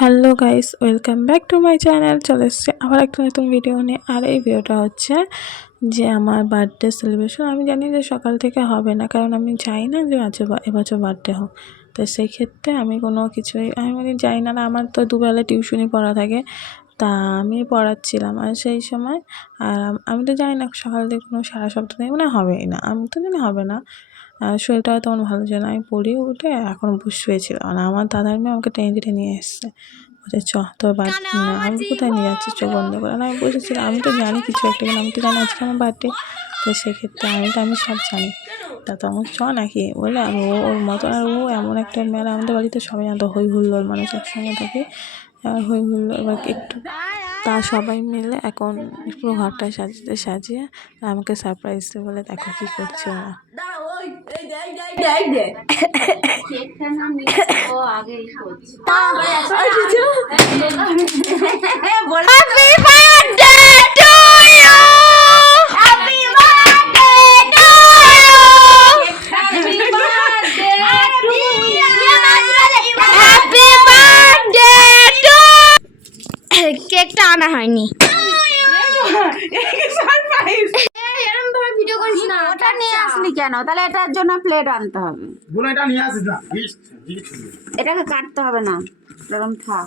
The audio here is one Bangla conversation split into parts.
Hello guys, welcome back to my channel. চলে এসছে আবার একটা নতুন ভিডিও নিয়ে। আর এই ভিডিওটা হচ্ছে যে আমার বার্থডে সেলিব্রেশন আমি জানি যে সকাল থেকে হবে না, কারণ আমি চাই না যে আজ এবছর বার্থডে হোক। তো সেই ক্ষেত্রে আমি কোনো কিছুই আমি মানে যাই না আমার তো দুবেলা টিউশনি পড়া থাকে। তা আমি পড়াচ্ছিলাম আর সেই সময় আর আমি তো জানি না সকাল থেকে কোনো সারা সপ্তাহ থেকে মানে হবেই না আমি তো জানি হবে না। আর শরীরটা হয়তো আমার ভালো ছিল না আমি পড়ি উঠে এখন বুঝ শুয়েছিলাম আর আমার দাদার মেয়ে আমাকে টেনে টেনে নিয়ে এসছে। বলছে চ তোর বাড়ি না আমি কোথায় নিয়ে যাচ্ছি চোখ বন্ধ করে। আমি বসেছিলাম আমি তো জানি কিছু একটা কিন্তু আমি তো জানি আজকে আমার বার্থডে তো সেক্ষেত্রে আমি তো আমি সব জানি। তা তখন চ নাকি বলে আর ও ওর মতো আর ও এমন একটা মেলা আমাদের বাড়িতে সবাই জানতো হই হুল্লোর মানুষ একসঙ্গে থাকে আর হই হুল্লোর এবার একটু তা সবাই মিলে এখন পুরো ঘরটা সাজিয়ে সাজিয়ে আমাকে সারপ্রাইজ দেবে বলে দেখো কী করছে ওরা Happy birthday to you. Happy birthday to you. Happy birthday to you. Happy birthday to কেকটা আনা হয়নি ভিডিও করিস না ওটা নিয়ে আসলি কেন তাহলে এটার জন্য প্লেট আনতে হবে বলো এটা নিয়ে আসিস না ইস, ইস। এটাকে কাটতে হবে না এরকম থাক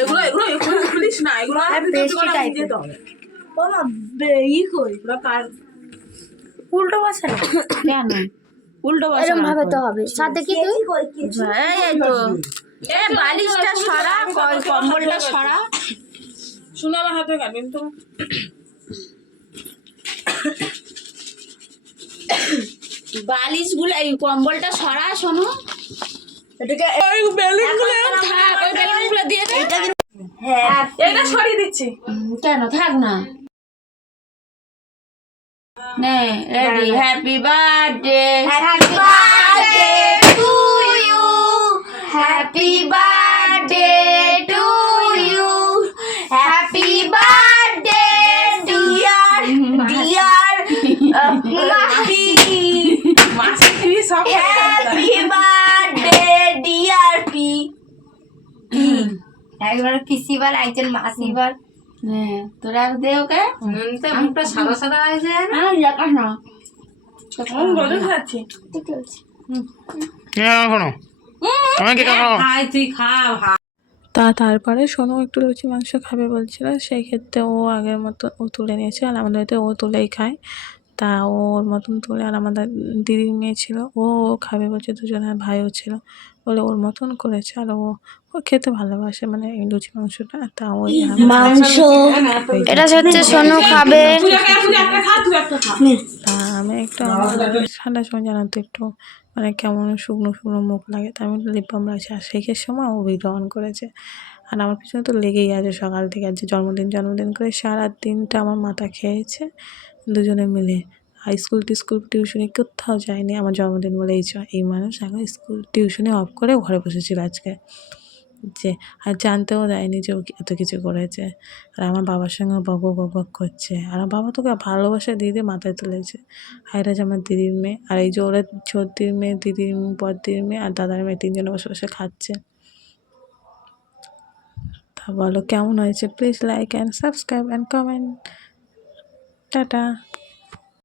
এগুলো এগুলো এগুলো খুলিস না এগুলো পেস্ট্রি টাইপের উল্টো বসে না কেন উল্টো বসে এরকম ভাবে তো হবে সাথে কি তুই এই এই তো এ বালিশটা সরা কম্বলটা সরা শুনে আমার হাতে কাটবেন তো। বালিশগুলো এই কম্বলটা সরা শোনো ওই বেলুন থাক ওই বেলুনগুলো দিয়ে দে এটা সরিয়ে দিচ্ছি। কেন? থাক না। নে ready happy birthday happy birthday একবার পিসি বল একজন মাসি বল। তোরা দে ওকে। সাদা সাদা হ্যাঁ না? বলে খাচ্ছি। আমাকে কেন হাই তুই খা তা তারপরে সোনু একটু লুচি মাংস খাবে বলছিল সেই ক্ষেত্রে ও আগের মতো ও তুলে নিয়েছে আর আমাদের বাড়িতে ও তুলেই খায়। তা ও ওর মতন তুলে আর আমাদের দিদির মেয়ে ছিল ও ও খাবে বলছে দুজনের ভাইও ছিল। বলে ওর মতন করেছে আর ও ও খেতে ভালোবাসে মানে লুচি মাংসটা তা ওই মাংস। এটা হচ্ছে সোনু খাবে। তুই একটা তুই একটা খা তুই একটা খা। তা আমি একটু ঠান্ডার সময় জানো তো একটু মানে কেমন শুকনো শুকনো মুখ লাগে তা আমি লিপ বাম রাখছি আর শেখের সময় ও ভিডিও অন করেছে। আর আমার পিছনে তো লেগেই আছে সকাল থেকে আজ জন্মদিন জন্মদিন করে সারা দিনটা আমার মাথা খেয়েছে দুজনে মিলে। আর স্কুল টিস্কুল টিউশনি কোথাও যায়নি আমার জন্মদিন বলেই চ এই মানুষ এখন স্কুল টিউশনি অফ করে ঘরে বসেছিল আজকে। যে, আর জানতেও দেয়নি যে ও এত কিছু করেছে। আর আমার বাবার সঙ্গে বক বক বক করছে। আর আমার বাবা তোকে ভালোবাসা দিয়ে মাথায় তুলেছে। এটা আমার দিদির মেয়ে। আর এই যে ওরা ছোটির মেয়ে, দিদির বড়দির মেয়ে আর দাদার মেয়ে তিনজনে বসে বসে খাচ্ছে। তা বলো কেমন হয়েছে? Please like and subscribe and comment tata.